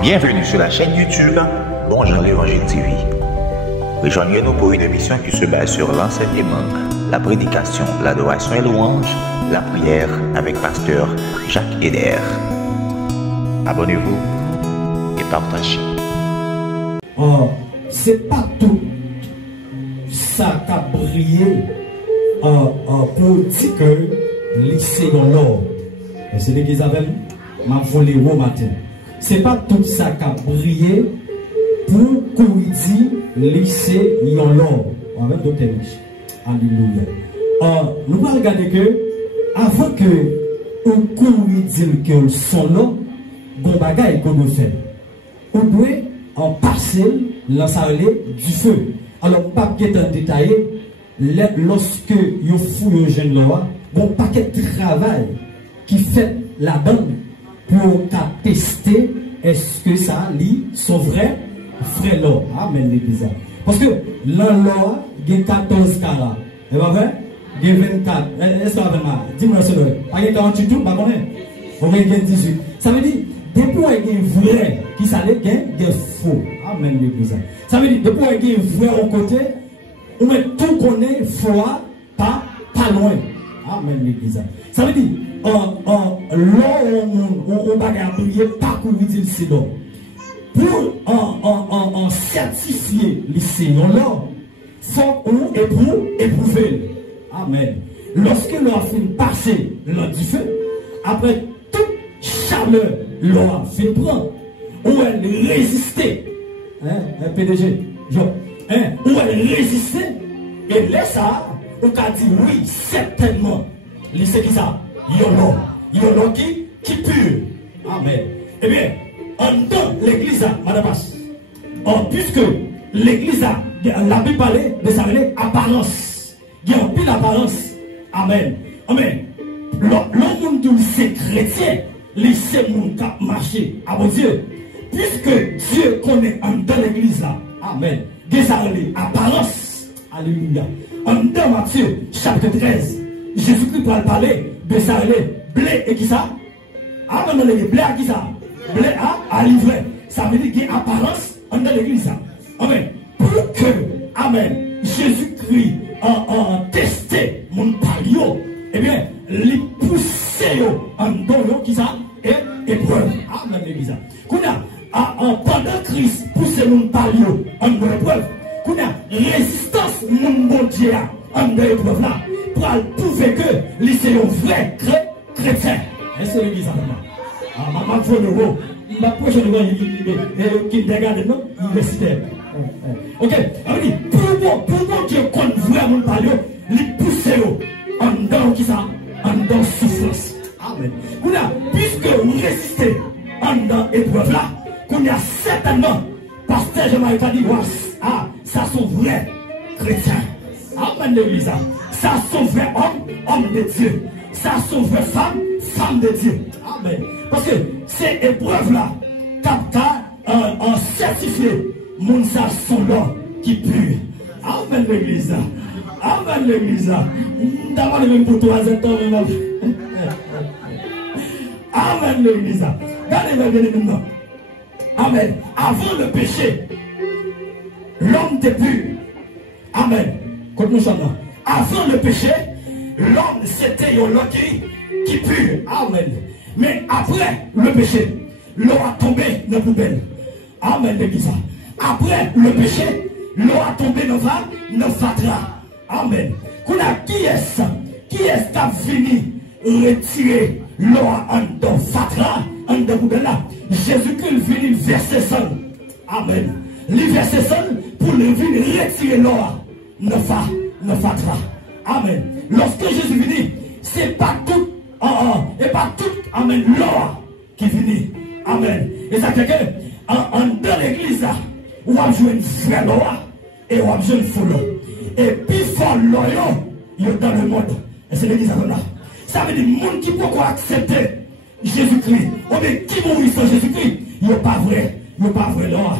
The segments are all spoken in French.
Bienvenue sur la chaîne YouTube Bonjour l'Évangile TV. Rejoignez-nous pour une émission qui se base sur l'enseignement, la prédication, l'adoration et louange, la prière avec pasteur Jacques Eder. Abonnez-vous et partagez. C'est pas tout ça qui a brillé pour dire que lycée dans l'or. C'est l'église avec m'a volé au matin. C'est pas tout ça qui a brillé pour qu'on dit lycée dans l'or. Avec d'autres riches. Alléluia. Nous allons regarder que avant que on couille dire que son nom, bon bagage qu'on doit faire. On doit en passer l'ensemble du feu. Alors, pas en détaillé, lorsque vous fouillez au jeune loi, bon paquet de travail qui fait la bande pour tester est-ce que ça lit son vrai frère là. Amen, l'église. Parce que la loi, il y a 14 cas là. Et pas vrai? Il y a 24. Est-ce que vous avez mal? Dis-moi ça. Il y a 48 tout, pas connaître. On a 18. Ça veut dire, depuis il y a un vrai qui s'allait, il y a faux. Amen, l'église. Ça veut dire, depuis il y a un vrai au côté, on met tout connaît foi, pas loin. Amen, l'église. Ça veut dire, on va briller pas pour dire c'est non. Pour certifier les seigneurs là, faut on éprouver. Amen. Lorsque l'on fait passer l'an du feu, après toute chaleur, l'on fait prendre, où elle résistait, PDG, où elle résistait, et là ça, on a dit oui, certainement, les c'est qui ça, il y a qui pure. Amen. Eh bien, en dans l'église, madame Basse, puisque l'église a la Bible parlé de sa apparence, il y a une pile apparence. Amen. Amen. L'homme qui c'est chrétien, c'est mon cap marché à mon Dieu. Puisque Dieu connaît en dans l'église là. Amen. Déjà apparence. Alléluia. En dans Matthieu chapitre 13, Jésus-Christ va parler de ça blé et qui ça? Amen. Blé à qui ça? Blé à livrer. Ça veut dire qu'il y a apparence en dans l'église. Amen. Pour que, amen, Jésus-Christ en testé mon palio, eh bien, les pousser en don qui ça est épreuve. Amen, l'église. Pendant Christ pousse mon palio en don épreuve, qu'on a résistance mon bon Dieu en don épreuve là, pour prouver que les c'est un vrai chrétien. C'est l'église. Ma prochaine qui regarde non, universitaire. Ok, alors dit, pour Dieu qu'on vraiment parler, les pousser en dans qui ça, en dans souffrance. Amen. Puisque vous résistez en dans épreuve là, qu'on a certainement, pasteur Jean-Marie a dit, ça sont vrais chrétiens. Amen, l'église. Ça sont vrais hommes de Dieu. Ça sont vrais femmes de Dieu. Amen. Parce que ces épreuves là, en certifié, mon ça sont là qui pue. Amen l'église. Amen l'église. D'abord même pour toi, amen l'église. Regardez maintenant. Amen. Avant le péché, l'homme était pur. Amen. Quand nous sommes là. Avant le péché, l'homme c'était un qui pue. Amen. Mais après le péché, l'eau a tombé dans la poubelle. Amen l'église. Après le péché, l'eau a tombé dans le fatra. Amen. Qui est-ce qui a fini retirer l'eau dans le fatra, dans la poubelle là? Jésus-Christ est venu verser ça. Amen. Il verser ça pour le venir retirer l'eau dans le fatra. Amen. Lorsque Jésus vient, c'est pas tout, et pas tout, amen, l'eau qui vient. Amen. Et ça fait que, dans l'église, on a joué une vraie loi et on a joué une faux loi. Et puis, fort loi, il y a dans le monde. Et c'est l'église là. Ça veut dire, les gens qui peuvent accepter Jésus-Christ, ou bien qui mourit sans Jésus-Christ, il n'y a pas vrai. Il n'y a pas vrai loi.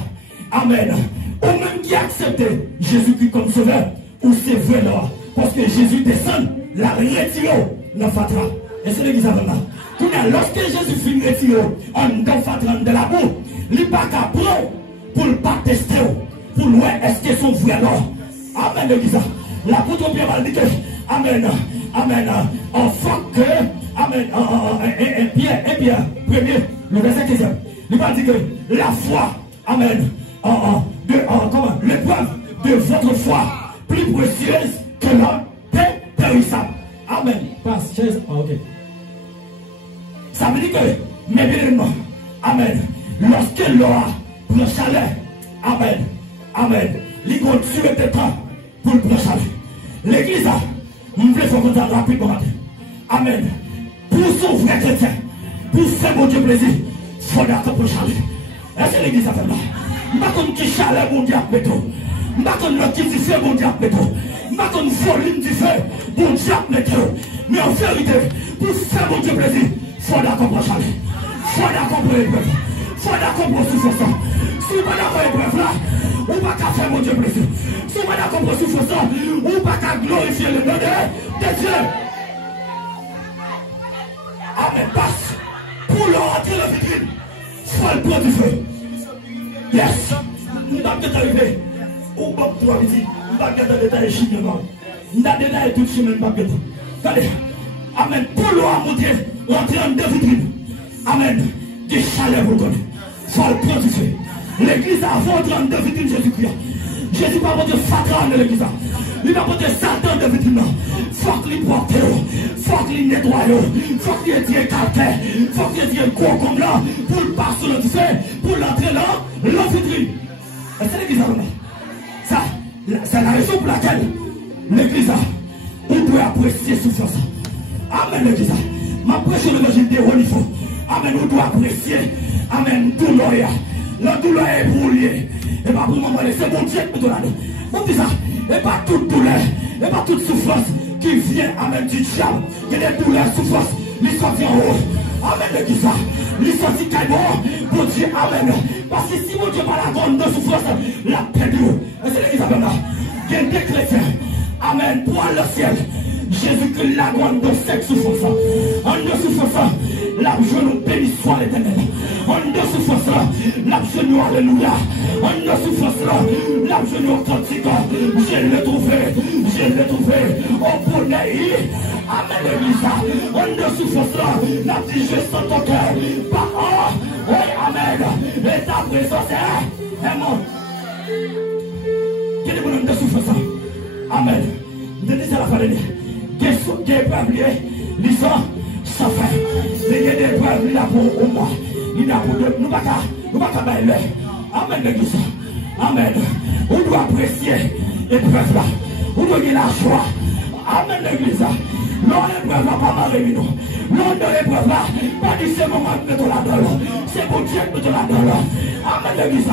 Amen. Ou même qui accepte Jésus-Christ comme sauveur, ou c'est vrai loi. Parce que Jésus descend, la retire, la fatra. Et c'est l'église avant là. Lorsque Jésus finit de retirer en dedans de la boue, il n'est pas qu'à prendre pour ne pas tester, pour voir est-ce que son vrai là. Amen, l'église. L'apôtre Pierre va dire que, amen, amen, en fait que, amen, et Pierre, premier, le verset 15, il va dire que la foi, amen, l'épreuve de votre foi, plus précieuse que l'or périssable. Amen. Passe, chaise, ok. Ça veut dire que, mes bien-aimés, amen, lorsque l'or prend chaleur, amen, amen, il continue de temps pour le prendre chaleur. L'église, nous voulons faire ça rapidement. Amen. Pour son vrai chrétien, pour faire mon Dieu plaisir, il faut d'accord pour chaleur. Est-ce que l'église a fait là? Je ne sais pas qui chaleur mon diable métro. Je ne sais pas qui dit feu mon diable métro. Je ne sais pas qui volume du feu mon diable métro. Mais en vérité, pour faire mon Dieu plaisir, il faut d'accord pour chaleur. Il faut d'accord pour l'épreuve. Il faut d'accord pour souffrance. Si vous n'êtes pas d'accord pour l'épreuve là, ou pas qu'à faire mon Dieu plaisir. Si vous n'êtes pas d'accord pour souffrance, ou pas qu'à glorifier le nom de Dieu. Amen. Passe. Pour leur entrer la vitrine, il faut le prendre du feu. Yes. Nous n'avons pas arrivé. Ou pas pour la vitrine. Nous n'avons pas détaillé chimiquement. Nous n'avons pas détaillé tout chemin de papier. Regardez. Amen. Pour leur montrer, rentrer en deux vitrines. Amen. Des chaleurs vous connaissez. Il faut le prendre du feu. L'église a vendu en deux vitrines Jésus-Christ. Jésus pas porté Satan dans l'église. Il va porter Satan de vitrine. Faut qu'il porte, faut qu'il nettoie, faut qu'il ait calcaire, faut qu'il ait gros comme là, pour le passer sur le feu, pour l'entrer là, la vitrine. Et c'est l'église là. Ça, c'est la raison pour laquelle l'église, on doit apprécier souffrance. Amen l'église. Ma prêche l'évangile de haut niveau. Amen, on doit apprécier. Amen, douleur. La douleur est brûlée. Et pas pour moi, c'est mon Dieu qui me donne. On dit ça. Et pas toute douleur. Et pas toute souffrance qui vient, amen, du diable. Il y a des douleurs, souffrances. L'histoire vient en haut. Amen, l'église. L'histoire dit qu'il est bon Dieu, amen. Parce que si mon Dieu pas la grande de souffrance, la paix de vous. Et c'est l'église avec moi. Il y a des chrétiens. Amen, pour le ciel. Jésus-Christ la grande de cette souffrance. En de souffrance, la genou béni soit l'éternel. En de souffrance, la genou alléluia. En de souffrance, la genou cantique. Je l'ai trouvé. Au bonheur. Amen l'église. En de souffrance, la petite je sens ton cœur. Par oui, amen. Et ta présence est mon. Quel est mon nom de souffrance? Amen. Je dis à la fin de l'année. Des épreuves liées, lisant sans fin. Il y a des épreuves là pour moi. Il y a pour deux. Nous ne pouvons pas bailler. Amen l'église. Amen. On doit apprécier l'épreuve là. On doit gagner la joie. Amen l'église. Non, l'épreuve là, pas mal réunis. Non, de l'épreuve là, pas du ce moment de mettre la dalle. C'est mon Dieu qui met la dalle. Amen l'église.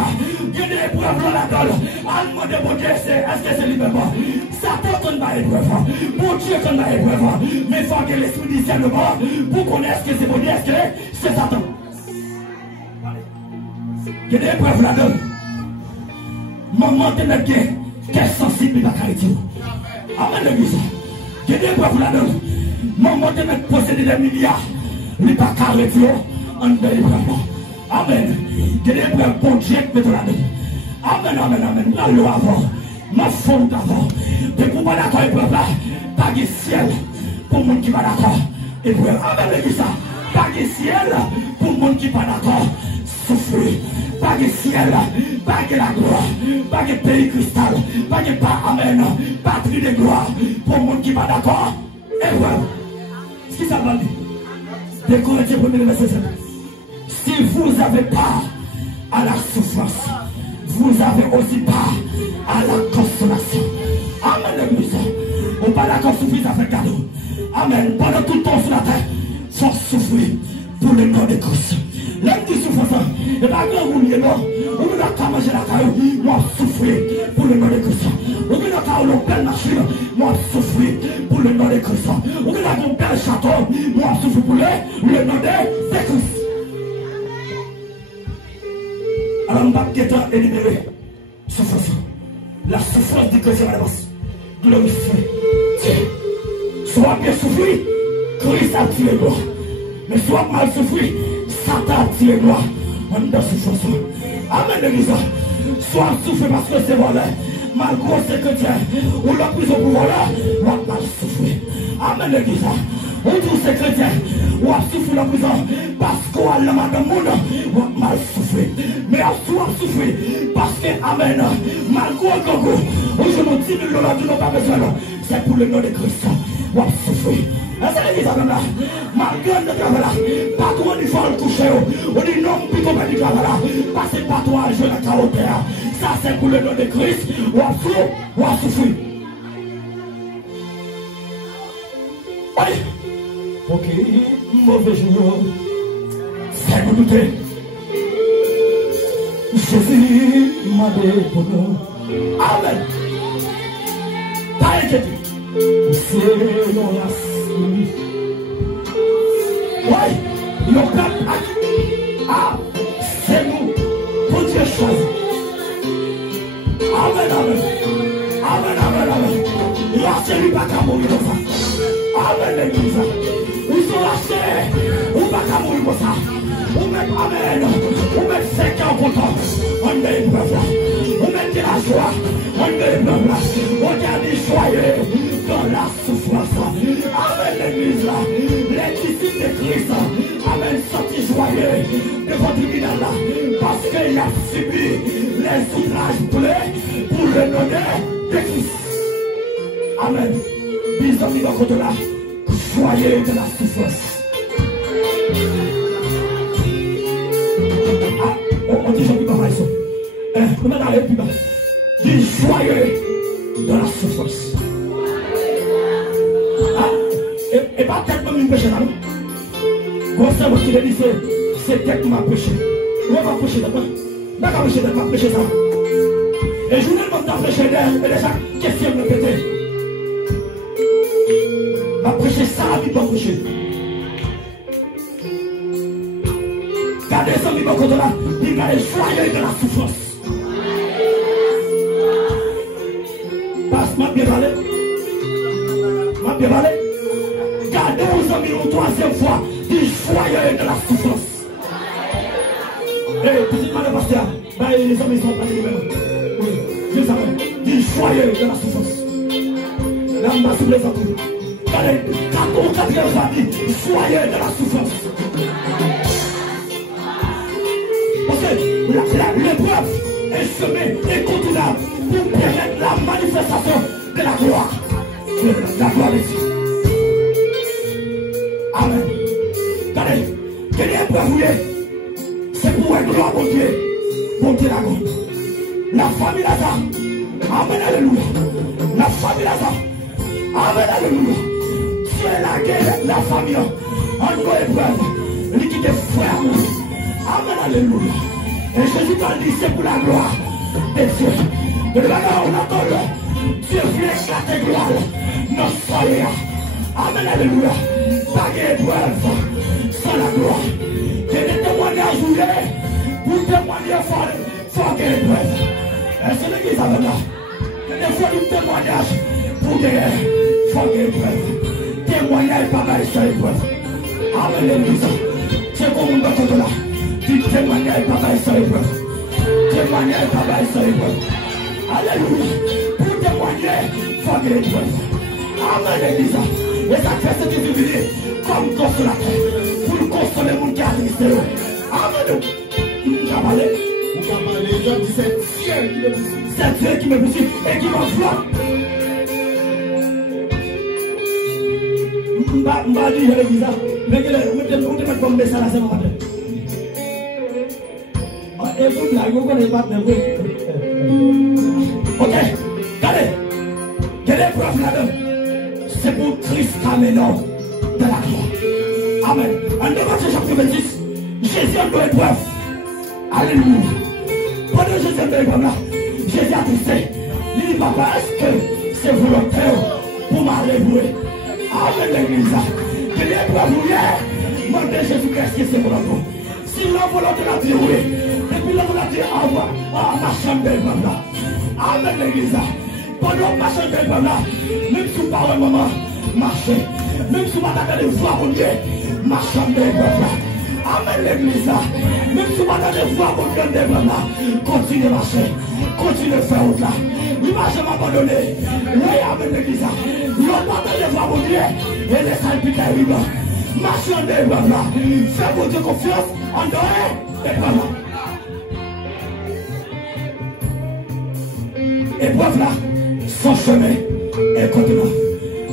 Il y a des épreuves là la dalle. Allemand de mon Dieu, est-ce que c'est librement? Satan donne ma épreuve. Mon Dieu donne ma épreuve. Mais il faut que l'esprit discernement pour connaître ce que c'est bon Dieu, est-ce que c'est Satan? Il y a des épreuves là-dedans. Maman de notre guerre, qu'est sensible à la carité. Amen l'église. Il y a des épreuves là-dedans. Maman de notre posséder des milliards. Il n'est pas carré en de l'épreuve. Amen. Il y a des épreuves bon Dieu qui met là-dedans. Amen, amen, amen. La loi avant. Ma faute avant. De pour pas d'accord épreuve là. Pas de ciel pour le monde qui va d'accord. Épreuve. Amen l'église. Pas de ciel pour le monde qui va d'accord. Souffrir. Pas de ciel, pas de la gloire, pas de pays cristal, pas de pas, amen, patrie de gloire, pour le monde qui va d'accord. Et voilà. Ce qui ça va dire. Des Corinthiens 1er verset 7. Si vous avez part à la souffrance, vous avez aussi part à la consolation. Amen l'église. On parle de la souffrance, ça fait cadeau. Amen. Pendant tout le temps sur la terre, sans souffrir pour le nom de Christ. L'homme qui souffre ça, et pas grand monde non, on n'a qu'à manger la caillou, moi souffrir pour le nom de Christ. On n'a qu'à avoir une belle machine, moi souffrir pour le nom de Christ. On n'a qu'à un bel château, moi souffrir pour le nom de Christ. Alors on va peut-être éliminer souffrance. La souffrance du chrétien à l'avance. Glorifier Dieu. Soit bien souffrir Christ a tiré gloire. Mais soit mal souffri, Satan a tiré gloire. On est dans ce chanson. Amen, l'église. Soit souffrir parce que c'est volé. Malgré ces chrétiens, ou la prison pour voilà, on va mal souffrir. Amen, l'église. Ou tous ces chrétiens, ou à souffrir la prison, parce qu'on a la main de monde, on va mal souffrir. Mais à soit souffrir, parce que, amen, malgré le gogo, aujourd'hui, 10 000 $, tu n'as pas besoin, c'est pour le nom de Christ. On va souffrir. Est-ce que l'église a là? Malgré le travail là, pas toi il faut le toucher. On dit non, plutôt pas du travail là. Parce que pas toi je la carotte. Ça c'est pour le nom de Christ. On va souffrir. Oui. Ok, mauvais jour. C'est vous douter. Jésus m'a donné pour nous. Amen. Pas inquiété. C'est mon race. Oui, le peuple a, c'est nous, pour Dieu choisi. Amen, amen. Amen, amen, amen. Lâchez-lui pas qu'à mourir comme ça. Amen, l'église. Ils sont lâchés, ou pas qu'à mourir comme ça. Ou même, amen, ou même 5 ans content. On est épreuve là. On met de la joie. On est épreuve là. On garde joyeux dans la souffrance. Amen, l'église là. Les disciples de Christ. Amen, sortis joyeux de votre tribunal là. Parce qu'il a subi les outrages bleus pour le nom de Christ. Amen. Bisous, mis dans le côté là. Joyeux de la souffrance. On dit jean pas mal ça. On a d'aller plus bas. Dis joyeux dans la souffrance. Et pas tête même une péché là. Quand ça vous dit c'est tête qui m'a péché. On va pécher d'abord. D'accord, péché d'abord, péché ça. Et je vous demande d'empêcher d'elle, mais déjà, qu'est-ce qu'elle me pété? Va prêcher ça, il va prêcher. Gardez ça, il va contre là. Il va être joyeux de la souffrance. Passe, m'a bien parlé. M'a bien parlé. Gardez aux amis une troisième fois. Il est joyeux de la souffrance. Eh, petite madame pasteur. Les amis sont pas les mêmes. Oui, je savais. Il est joyeux de la souffrance. Là, on va soulever ça tout. Quand on a bien famille, joyeux de la souffrance. Parce que l'épreuve est semée et contenable pour permettre la manifestation de la gloire. De la gloire de Dieu. Amen. Regardez, quelle épreuve c'est pour une gloire, mon Dieu. Mon Dieu la gloire. La famille Lazare. Amen, alléluia. La famille Lazare. Amen, alléluia. C'est la guerre, la famille. En quoi épreuve, liquide frère. Amen, alléluia. Et Jésus t'a dit, c'est pour la gloire de Dieu. De la gloire, on attend là. Dieu vient éclater gloire. Non, soyez. Amen, alléluia. Pas d'épreuve sans la gloire. Que des témoignages voulaient pour témoigner sans épreuve. Et c'est l'église avec là. Que des fois, du témoignage pour gagner sans épreuve. Témoignage pas mal sans épreuve. Amen, l'église. C'est comme on va là. Tu témoignes pas mal sans épreuve. Témoigner pas mal sans épreuve. Alléluia. Pour témoigner, faut qu'il y ait épreuve. Amen, l'église. Et ça fait ce qui est venu comme consolateur. Pour nous consoler le monde qui a administré. Amen. Vous avez parlé. Jean dit c'est Dieu qui me poursuit et qui m'envoie. M'a dit l'église. Mais on te met comme message à ce moment. Et vous, là, vous connaissez pas de vous. Ok, regardez. Quelle épreuve là-dedans? C'est pour Christ amenant de la gloire. Amen. En Matthieu chapitre 26, Jésus a une épreuve. Alléluia. Pendant que Jésus a une épreuve là, Jésus a touché. Il dit, papa, est-ce que c'est volontaire pour m'alléluer? Amen, l'église. Quelle épreuve vous voulez? Demandez Jésus-Christ que c'est volontaire. Si la volonté l'a dit oui, depuis la volonté à ma chambre d'épreuve là. Amen, l'église. Pendant ma chambre d'épreuve là, même si vous parlez un moment, marchez. Même si vous m'attendez de voir mon Dieu, marchant des peuples. Amen l'église là. Même si vous m'attendez de voir mon Dieu des peuples là. Continuez à marcher. Continuez à faire autre là. L'image m'a abandonné. Oui, amen l'église là. L'autre m'attendait de voir mon Dieu. Et les salpitaires vivants. Marchant des peuples là. Faites votre confiance en dehors des peuples. Épreuve là, son chemin est continent.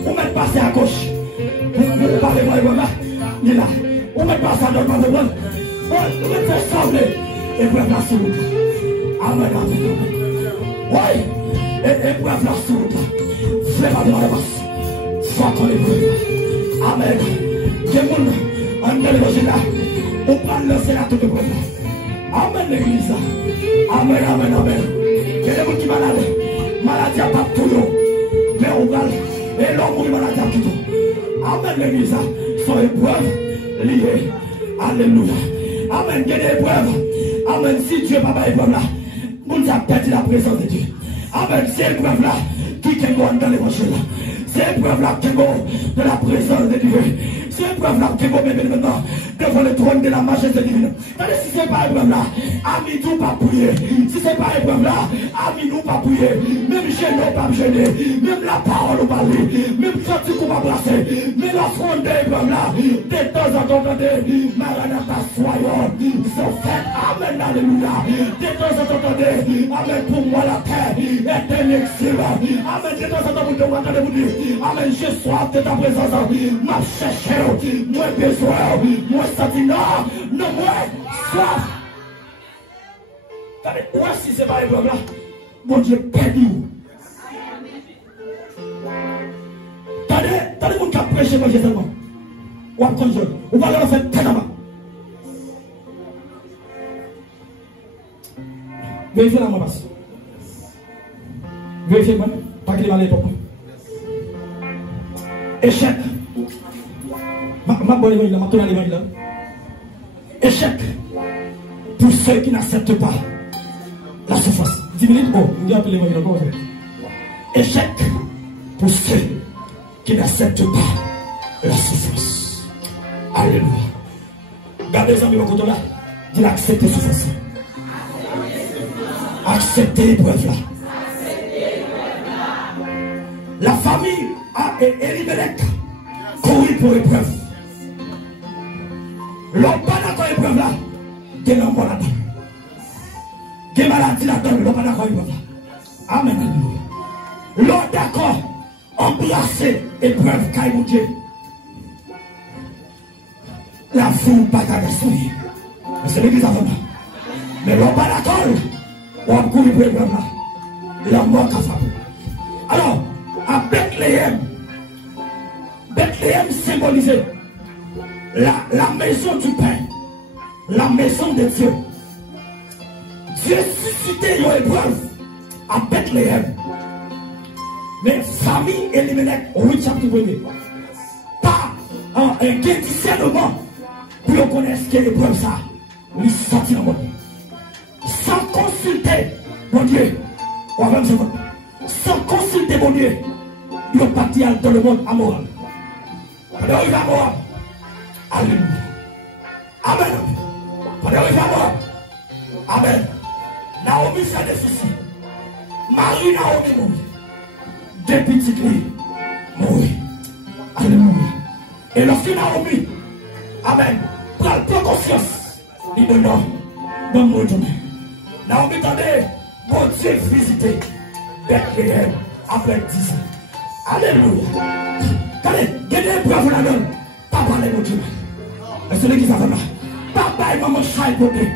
On met passer à gauche. Vous parlez moi là, il est là. On met passer à droite, on met faire sembler. Épreuve là sur route. Amen, amen. Oui, épreuve là sur route. Frère à droite, soit ton épreuve. Amen. Tout le monde, on est logé là. On parle lancer là toute épreuve là. Amen l'église. Amen, amen, amen. Il y a des gens qui sont malades. Maladie à pas tout. Mais on va. Et l'homme qui est malade à tout. Amen l'église. Son épreuve liée. Alléluia. Amen. Il y a des épreuves. Amen. Si Dieu n'a pas épreuve là, on a perdu la présence de Dieu. Amen. C'est épreuve là qui est dans l'évangile. C'est épreuve là qui est de la présence de Dieu. C'est épreuve là qui est maintenant devant le trône de la majesté divine. Si ce n'est pas épreuve là, amis nous pas prier. Si ce n'est pas épreuve là, amis nous pas prier. Même gêner pas me gêner. Même la parole ou pas lire. Même sortir qu'on va brasser. Mais l'offrande d'épreuve là, de temps en temps, Maranatha soyons. Sont faites. Amen. Alléluia. De temps en temps, amen. Pour moi la paix est un exil. Amen. De temps en temps, vous dire. Amen. J'ai soif de ta présence. M'a cherché. Moi besoin. Moi senti non. Non, moi soif. Ouais, si c'est pas épreuve là, mon Dieu perdu. T'as mon cap prêché, moi j'ai tellement. Ou à conjoint. Ou va leur faire tellement. Vérifiez la main passe. Vérifiez moi. Pas qu'il est mal à l'époque. Échec. Ma bonne évanouie là, ma tournée l'évanouie là. Échec. Pour ceux qui n'acceptent pas la souffrance. 10 minutes, oh, on dit appeler l'évanouie encore. Échec. Pour ceux qui n'acceptent pas la souffrance. Alléluia. Gardez les amis au côté là. Dis acceptez la souffrance. Acceptez l'épreuve là. La famille a Elimelech couru pour l'épreuve. L'homme pas d'accord l'épreuve là. Il y a un bon là-dedans. Il y a maladie là-dedans. L'homme pas d'accord l'épreuve là. Amen. Alléluia. L'homme d'accord. Embrasser l'épreuve car mon Dieu. La foule pas qu'à sourire. C'est l'église avant là. Mais l'homme pas d'accord. On a couru pour l'épreuve là. L'homme mort capable. Alors, à Bethléem symbolisait la maison du Père, la maison de Dieu. Dieu suscitait une épreuve à Bethléem. Mais famille Elimelech, oui, chapitre 1er, pas un discernement pour connaître ce qu'est l'épreuve ça. Il sortit dans mon Dieu. Sans consulter mon Dieu, on va me sans consulter mon Dieu, il va partir dans le monde amoral. Pendant qu'il va mort, alléluia. Amen. Pendant qu'il va mort, amen. Naomi fait des soucis. Marie Naomi mourit. Deux petites filles mourir. Alléluia. Et lorsque Naomi, amen, prend conscience, il dit non, non, me retourner. Naomi attendait, bon Dieu visiter Bethléem après 10 ans. Alléluia. Allez, il y a des preuves là-dedans. Papa les mots. Et c'est l'église avant là. Papa et maman chaille côté.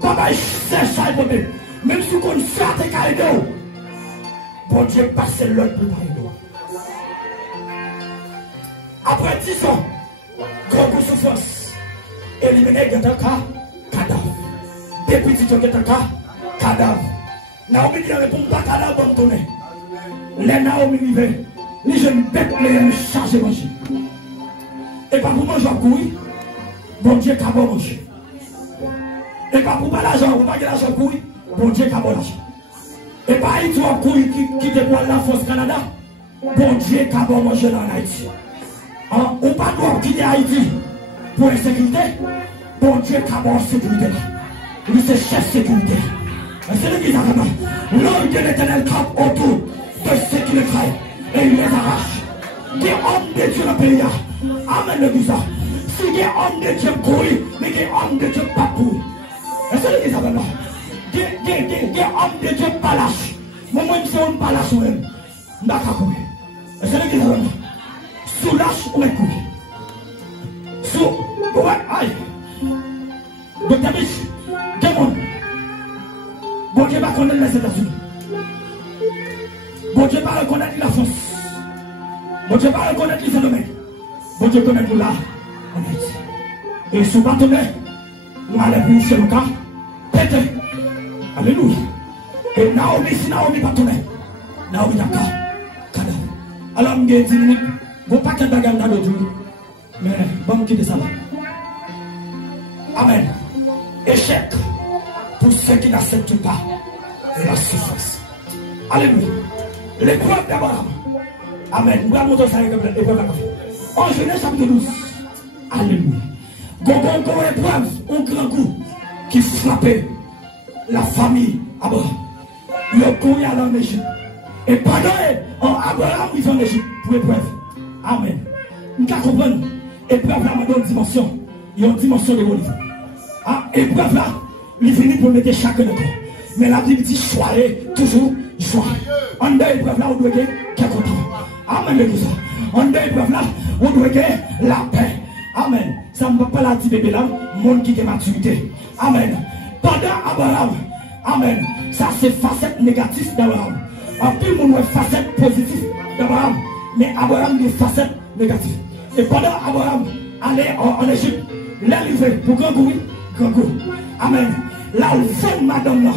Papa c'est chaille côté. Même si on fait des caïdos. Bon Dieu passe l'autre pour caïdos. Après 10 ans, gros coup de souffrance. Éliminer des cas, cadavre. Des petits gens qui sont cadavre. Naomi dit répond pas cadavre bon tourner. Les Naomi vivent. Les jeunes bêtes les chargés manger. Et pas pour manger en couille. Bon Dieu qu'a bon manger. Et pas pour pas l'argent, pour pas de l'argent en couille. Bon Dieu qu'a bon l'argent. Et pas Haïti en couille qui te prend la force Canada. Bon Dieu qu'a bon manger dans Haïti. On pas doit quitter Haïti pour la sécurité. Bon Dieu, d'abord sécurité. Lui, c'est chef sécurité. C'est l'église à l'homme de l'éternel camp autour de ceux qui le craignent et il les arrache. Des hommes de Dieu dans le pays. Amen l'église. Si des hommes de Dieu courir, mais des hommes de Dieu pas courir. C'est l'église à l'homme. Des hommes de Dieu pas lâche. Moi-même, si on ne pas lâche, je ne pas courir. C'est l'église à l'homme. Sous lâche ou courir. Sous, ouais, aïe. Docteur Mich, quel monde? Bon Dieu va connaître les États-Unis. Bon Dieu va reconnaître la France. Bon Dieu va reconnaître les phénomènes. Bon Dieu connaît nous là. Et sous bâtonnet, nous allons sur le cas. Pété. Alléluia. Et Naomi, si Naomi bâtonnet. Naomi d'accord. Alors, je vais 10 minutes. Vous pas qu'un bagage dans l'autre. Mais bon, quitter ça là. Amen. Échec pour ceux qui n'acceptent pas la souffrance. Alléluia. L'épreuve d'Abraham. Amen. Nous allons montrer ça avec l'épreuve d'Abraham. En Genèse chapitre 12. Alléluia. Gon épreuve, un grand coup qui frappait la famille Abraham. Le coup est allé en Égypte. Et pendant Abraham est en Égypte pour l'épreuve. Amen. Nous comprenons. Épreuve là, dans une dimension. Il y a une dimension de haut niveau. Ah, épreuve là, il finit pour mettre chacun de corps. Mais la Bible dit soyez toujours joie. En deux épreuves là, on doit gagner quelque temps. Amen, l'église. En deux épreuves là, on doit gagner la paix. Amen. Ça ne va pas la dire bébé là, monde qui est maturité. Amen. Pendant Abraham, amen. Ça c'est facette négative d'Abraham. En plus, le monde est facette positive d'Abraham. Mais Abraham est facette négative. Et pendant Abraham allait en Égypte, l'arrivée pour grand goût. Amen. Là, le fait madame là,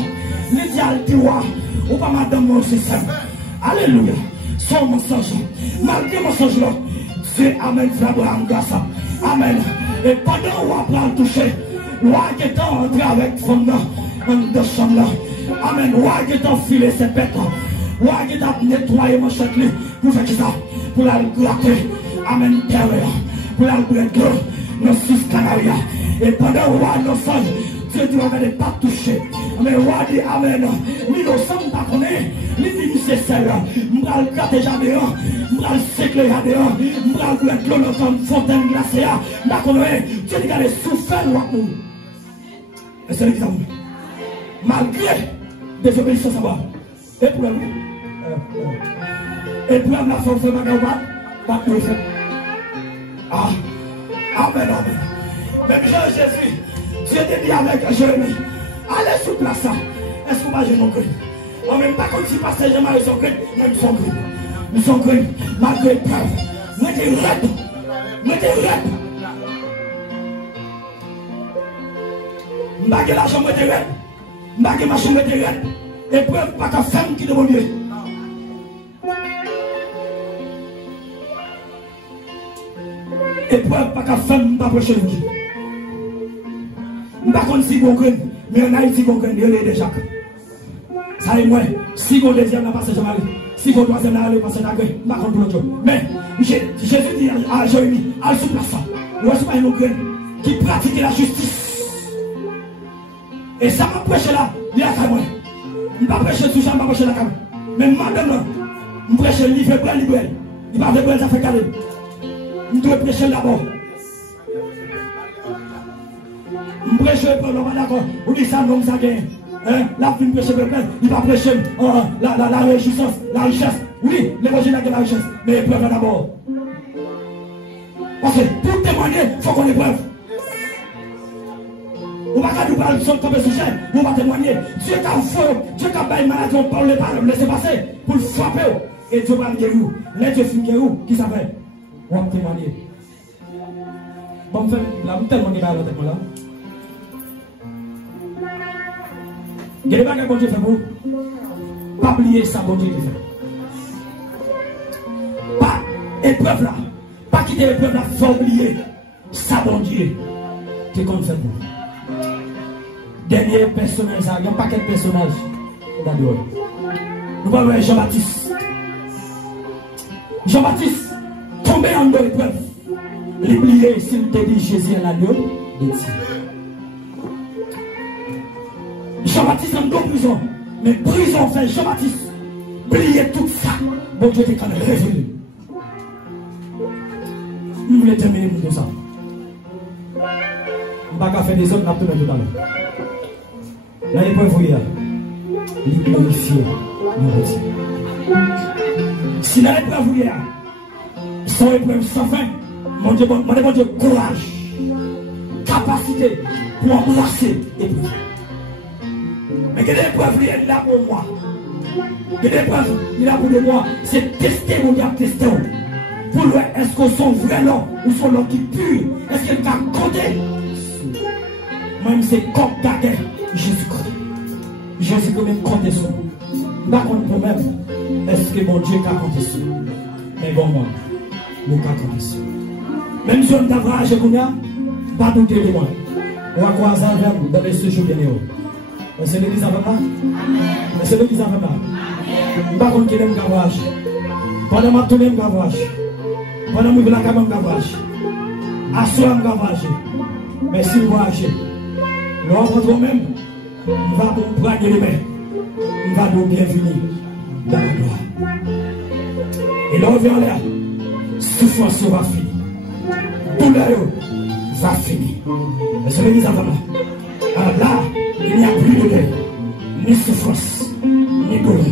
l'idéal dit ou pas madame moi c'est simple. Alléluia. Son mensonge. Malgré mensonge là, Dieu amen Abraham grâce. Amen. Et pendant où Abraham touché, roi qui est entré avec femme là, dans chambre là. Amen. Roi qui est enfilé ses bêtes. Roi qui est nettoyé mon château pour faire ça, pour la gratter. Amen. Terre. Pour la gratter. Nos 6 Canaria. Et pendant le roi innocent, Dieu dit on n'est pas touché. Mais le roi dit amen. L'innocent ne pas connaît. L'individu c'est celle. Je vais le gratter jamais. Je vais le sécler jamais. Je vais le mettre dans une fontaine glacée. Je vais connaître. Dieu dit qu'il a souffert le roi. Et c'est l'exemple. Malgré désobéissance à moi. Et pour la la force de ma gamme, pas de fait. Ah. Amen, amen. Mais bien Jésus, Dieu te dit avec Jérémie, allez sur place. Est-ce qu'on va gérer nos grilles? En même pas comme si pasteur Jean-Marie sont grilles, même sont grilles. Nous sommes grilles, malgré le preuve. Nous sommes raides. Nous sommes raides. Nous sommes l'argent, nous sommes raides. Nous sommes machin, nous sommes raides. Épreuve, pas qu'à femme qui demande Dieu. Épreuve, pas qu'à femme, pas pour chez nous. Je ne sais pas si vous avez mais en Haïti, vous avez déjà. Ça est moi, si vous deuxième, n'a pas passé Jean-Marie. Si vous troisième, n'a pas passé Jean-Marie. Je ne sais pas pour l'autre. Mais Jésus dit à Jérémie, à ce place, nous sommes pas une graine qui pratique la justice. Et ça m'a prêché là, il y a qu'à moi. Je ne vais pas prêcher tout ça, je ne vais pas prêcher la cam. Mais madame, je prêche le livre blanc, libéral. Il va faire ça fait caler. Je dois prêcher d'abord. Je prêche le peuple, on va d'accord. Vous dites ça, non, ça gagne. La vie prêcher le peuple, il va prêcher la réjouissance, la richesse. Oui, l'évangile a de la richesse, mais l'épreuve d'abord. Parce que pour témoigner, il faut qu'on épreuve. On va pas nous parler de son sujet, on va témoigner. Dieu qui a fait, Dieu qui a fait une maladie, on parle pas, on laisse passer pour le frapper. Et Dieu va le guérir. Les Dieu finit guérir, qui s'appelle? On va témoigner. Bon, là, tellement de mal là. Il y a des bagages que Dieu fait pour vous. Pas oublier ça, bon Dieu qui fait. Pas épreuve là. Pas quitter l'épreuve là, faut oublier ça, bon Dieu qui compte fait pour vous. Dernier personnage, il y a un paquet de personnages. Nous voyons Jean-Baptiste. Jean-Baptiste tombé en deux épreuves. L'oublier s'il te dit Jésus est l'agneau de Dieu. Jean-Baptiste est en prison. Mais prison fait Jean-Baptiste. Plier tout ça. Bon Dieu t'es quand même révélé. Nous voulons terminer pour ça. On ne va pas faire des autres, on va tout à l'heure. Là, il peut vous dire, il glorifier mon Dieu. Si la épreuve vous dire, sans épreuve sans fin, mon Dieu, courage, capacité pour embrasser l'épreuve. Mais quelle épreuve il est là pour moi? Quelle épreuve il est là pour moi? C'est tester mon Dieu, tester. Pour le est-ce qu'on sont vrais là ou sont là qui purs? Est-ce qu'il va compter? Même c'est comme d'ailleurs Jésus-Christ. Jésus quand même compter sur nous. Pas contre nous-mêmes. Est-ce que mon Dieu a compté sur nous? Mais bon, moi, nous avons compté sur nous. Même si on a voyagé comme ça, pas douter de moi. On va croiser avec vous dans les séjours bien héros. C'est l'église avec moi? C'est l'église avec moi? Pas contre qui aime le voyage. Pendant ma tournée, je voyage. Pendant que je vais voyage. Assoir, je voyage. Mais si vous voyagez, nous rencontrons même, nous va vous prendre les mains. Nous va nous bienvenir dans la gloire. Et là, on vient là. Souffrance va finir. Douleur va finir. Mais c'est l'église avec moi. Alors là, il n'y a plus de douleur, ni souffrance, ni douleur.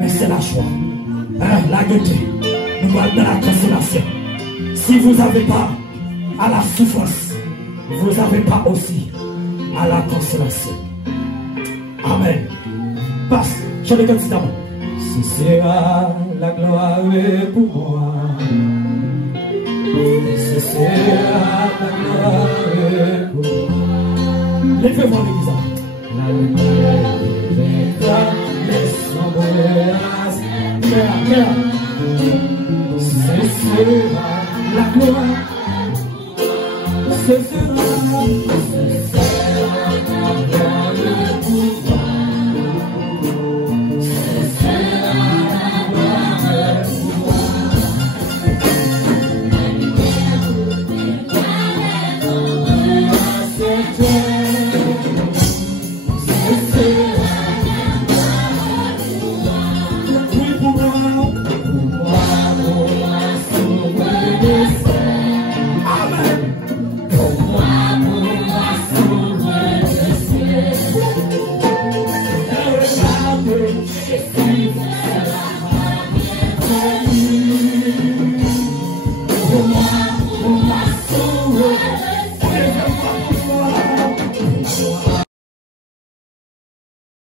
Mais c'est la joie. La gaieté. Nous allons dans la consolation. Si vous n'avez pas à la souffrance, vous n'avez pas aussi à la consolation. Amen. Passe. Je vais dire d'abord. Ce sera la gloire pour moi. Ce sera la gloire pour moi. Levez-moi l'église. La lumière viendra, laisse-moi ce sera la gloire. Ce sera